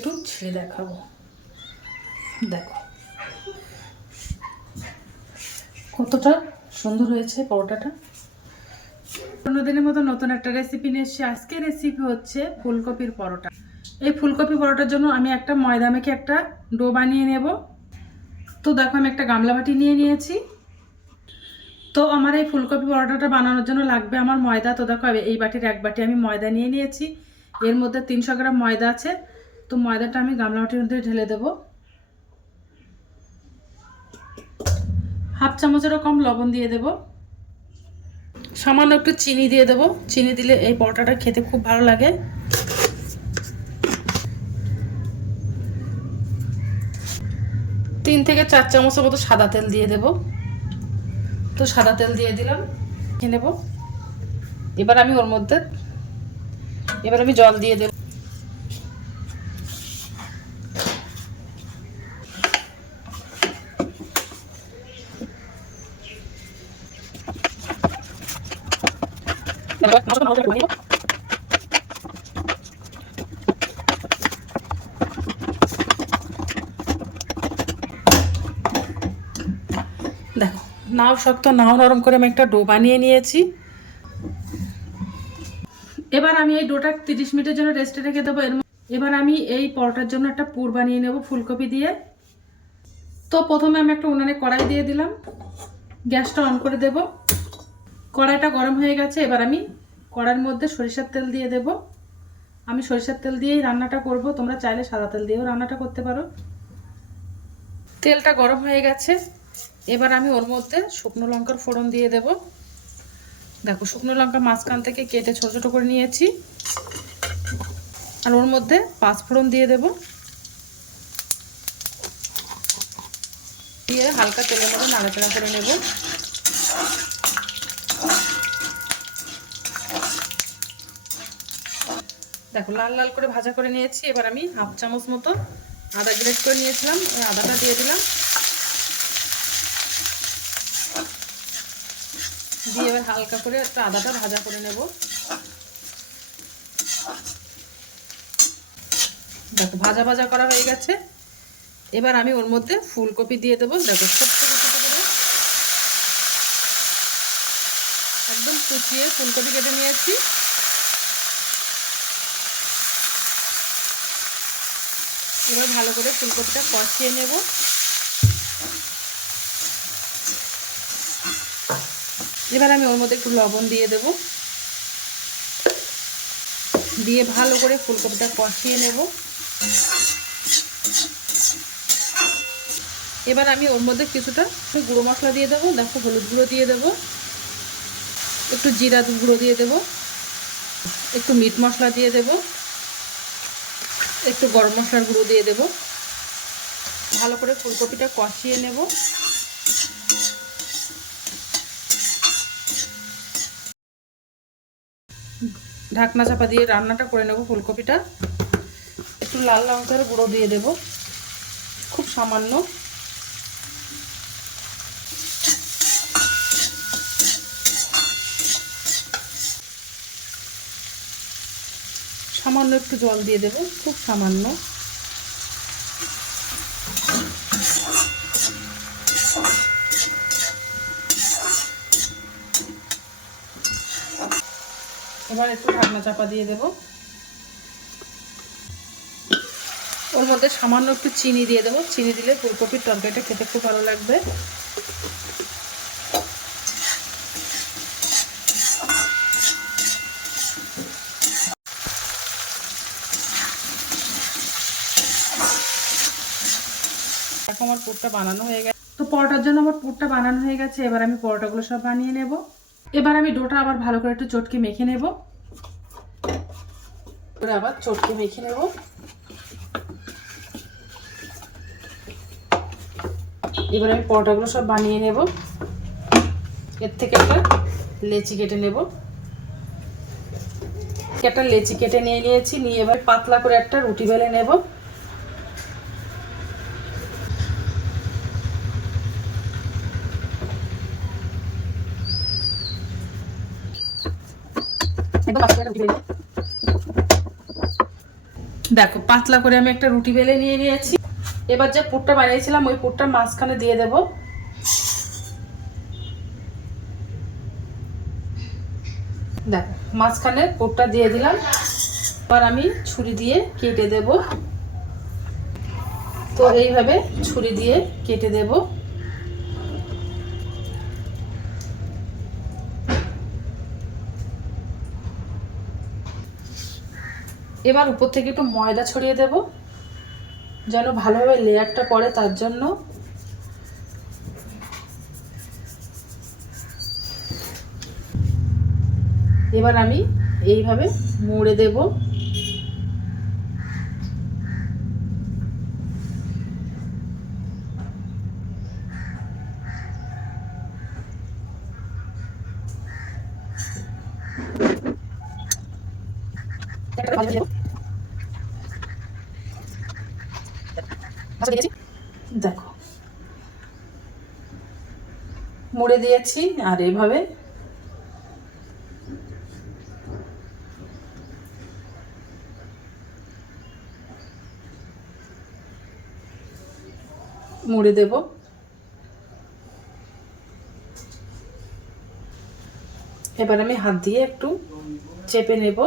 একটু ছেড়ে দেখাবো। দেখো। কতটা সুন্দর হয়েছে পরোটাটা। দিনের মতো নতুন একটা রেসিপি নিয়ে এসেছি। আজকের রেসিপি হচ্ছে ফুলকপির পরোটা। এই ফুলকপি পরোটার জন্য আমি একটা ময়দা মেখে একটা ডো বানিয়ে নেব। তো দেখো আমি একটা গামলা বাটি নিয়ে নিয়েছি। তো আমার এই ফুলকপি পরোটাটা বানানোর জন্য লাগবে আমার ময়দা। তো দেখো এই বাটির এক বাটি আমি ময়দা নিয়ে নিয়েছি। এর মধ্যে তিনশো গ্রাম ময়দা আছে। তো ময়দাটা আমি গামলা বাটির মধ্যে ঢেলে দেবো। হাফ চামচেরও কম লবণ দিয়ে দেব। সামান্য একটু চিনি দিয়ে দেব। চিনি দিলে এই পরোটাটা খেতে খুব ভালো লাগে। তিন থেকে চার চামচের মতো সাদা তেল দিয়ে দেব। তো সাদা তেল দিয়ে দিলাম, খেয়ে নেব। এবার আমি ওর মধ্যে, এবার আমি জল দিয়ে দেব দেখো নাও শক্ত, নাও নরম করে আমি একটা ডো বানিয়ে নিয়েছি। এবার আমি এই ডোটা তিরিশ মিনিটের জন্য রেস্টে রেখে দেবো। এর এবার আমি এই পরোটার জন্য একটা পুর বানিয়ে নেব ফুলকপি দিয়ে। তো প্রথমে আমি একটা উনানে কড়াই দিয়ে দিলাম। গ্যাসটা অন করে দেব। কড়াইটা গরম হয়ে গেছে, এবার আমি কড়াইয়ের মধ্যে সরিষার তেল দিয়ে দেব। আমি সরিষার তেল দিয়েই রান্নাটা করব। তোমরা চাইলে সাদা তেল দিয়েও রান্নাটা করতে পারো। তেলটা গরম হয়ে গেছে। এবার আমি ওর মধ্যে শুকনো লঙ্কার ফোড়ন দিয়ে দেব। দেখো, শুকনো লঙ্কা মাঝখান থেকে কেটে ছোটো ছোটো করে নিয়েছি। আর ওর মধ্যে পাঁচ ফোড়ন দিয়ে দেব। দিয়ে হালকা তেলের মধ্যে নাড়াচাড়া করে নেব। দেখো, লাল লাল করে ভাজা করে নিয়েছি। এবার আমি হাফ চামচ মতো আদা গ্রেট করে নিয়েছিলাম। ওই আদাটা দিয়ে দিলাম। দিয়ে এবার হালকা করে একটা আদাটা ভাজা করে নেব। দেখো, ভাজা ভাজা করা হয়ে গেছে। এবার আমি ওর মধ্যে ফুলকপি দিয়ে দেবো। দেখো একদম কুচিয়ে ফুলকপি কেটে নিয়েছি। এবার ভালো করে ফুলকপিটা কষিয়ে নেব। এবার আমি ওর মধ্যে একটু লবণ দিয়ে দেব। দিয়ে ভালো করে ফুলকপিটা কষিয়ে নেব। এবার আমি ওর মধ্যে কিছুটা গুঁড়ো মশলা দিয়ে দেবো, দেখো হলুদ গুঁড়ো দিয়ে দেবো। একটু জিরা গুঁড়ো দিয়ে দেবো। একটু মিট মশলা দিয়ে দেবো। একটু গরম মশলার গুঁড়ো দিয়ে দেব। ভালো করে ফুলকপিটা কষিয়ে নেব। ঢাকনা চাপা দিয়ে রান্নাটা করে নেব ফুলকপিটা। একটু লাল লঙ্কার গুঁড়ো দিয়ে দেব। খুব সামান্য। সামান্য একটু জল দিয়ে দেব, খুব সামান্য। এবার একটু ঢাকনা চাপা দিয়ে দেব। ওর মধ্যে সামান্য একটু চিনি দিয়ে দেবো। চিনি দিলে ফুলকপির তরকারিটা খেতে খুব ভালো লাগবে। আমার পুরটা বানানো হয়ে গেছে। তো পরোটার জন্য আমার পুরটা বানানো হয়ে গেছে। এবার আমি পরোটাগুলো সব বানিয়ে নেব। এবার আমি ডোটা আবার ভালো করে একটু চটকে মেখে নেব। আবার চটকে মেখে নেব। এবার আমি পরোটাগুলো সব বানিয়ে নেব। এর থেকে একটা লেচি কেটে নেব। একটা লেচি কেটে নিয়ে নিয়েছি, নিয়ে এবার পাতলা করে একটা রুটি বেলে নেব একদম পাতলা একটা রুটি বেলে দেখো, পাতলা করে আমি একটা রুটি বেলে নিয়ে নিয়েছি। এবার যে পুরটা বানিয়েছিলাম, ওই পুরটা মাঝখানে দিয়ে দেব। দেখো, মাঝখানে পুরটা দিয়ে দিলাম। এবার আমি ছুরি দিয়ে কেটে দেব। তো এইভাবে ছুরি দিয়ে কেটে দেব। এবার উপর থেকে একটু ময়দা ছড়িয়ে দেব, যেন ভালোভাবে লেয়ারটা পড়ে তার জন্য। এবার আমি এইভাবে মুড়ে দেব। দেখো। মুড়ে দিয়েছি আর এভাবে মুড়ে দেব। এবার আমি হাত দিয়ে একটু চেপে নেব।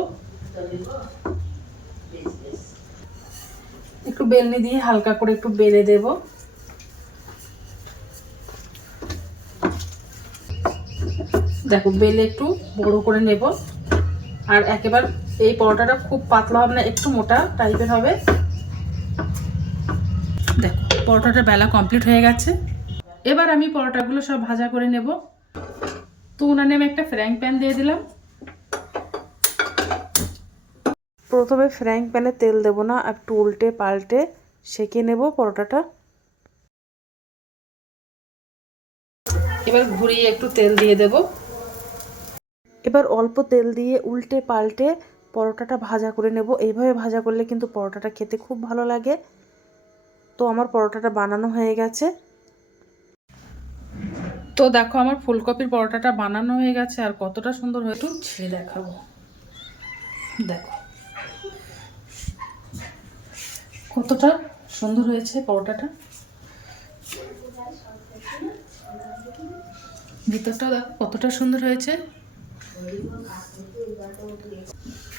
একটু বেলনি দিয়ে হালকা করে একটু বেলে দেব। দেখো, বেলে একটু বড় করে নেব। আর একেবারে এই পরোটাটা খুব পাতলা হবে না, একটু মোটা টাইপের হবে। দেখো, পরোটাটা বেলা কমপ্লিট হয়ে গেছে। এবার আমি পরোটাগুলো সব ভাজা করে নেব। তো উনানে আমি একটা ফ্র্যাং প্যান দিয়ে দিলাম। প্রথমে ফ্র্যাং প্যানে তেল দেব না একটু উল্টে পাল্টে সেঁকে নেব পরোটাটা। এবার ঘুরিয়ে একটু তেল দিয়ে দেব। এবার অল্প তেল দিয়ে উল্টে পাল্টে পরোটাটা ভাজা করে নেব। এইভাবে ভাজা করলে কিন্তু পরোটাটা খেতে খুব ভালো লাগে। তো আমার পরোটাটা বানানো হয়ে গেছে। তো দেখো আমার ফুলকপির পরোটাটা বানানো হয়ে গেছে আর কতটা সুন্দর হয়ে একটু ছেড়ে দেখাবো। দেখো। কতটা সুন্দর হয়েছে পরোটাটা? ভিতরটা দেখো, কতটা সুন্দর হয়েছে।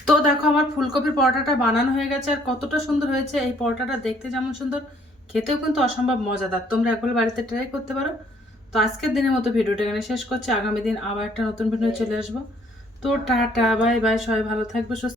তো দেখো, আমার ফুলকপির পরোটাটা বানানো হয়ে গেছে আর কতটা সুন্দর হয়েছে। এই পরোটাটা দেখতে যেমন সুন্দর, খেতেও কিন্তু অসম্ভব মজাদার। তোমরা একবার বাড়িতে ট্রাই করতে পারো। তো আজকের দিনের মতো ভিডিওটা এখানে শেষ করছি। আগামী দিন আবার একটা নতুন ভিডিও চলে আসব। তো টাটা বাই বাই সবাই ভালো থাকবে, সুস্থ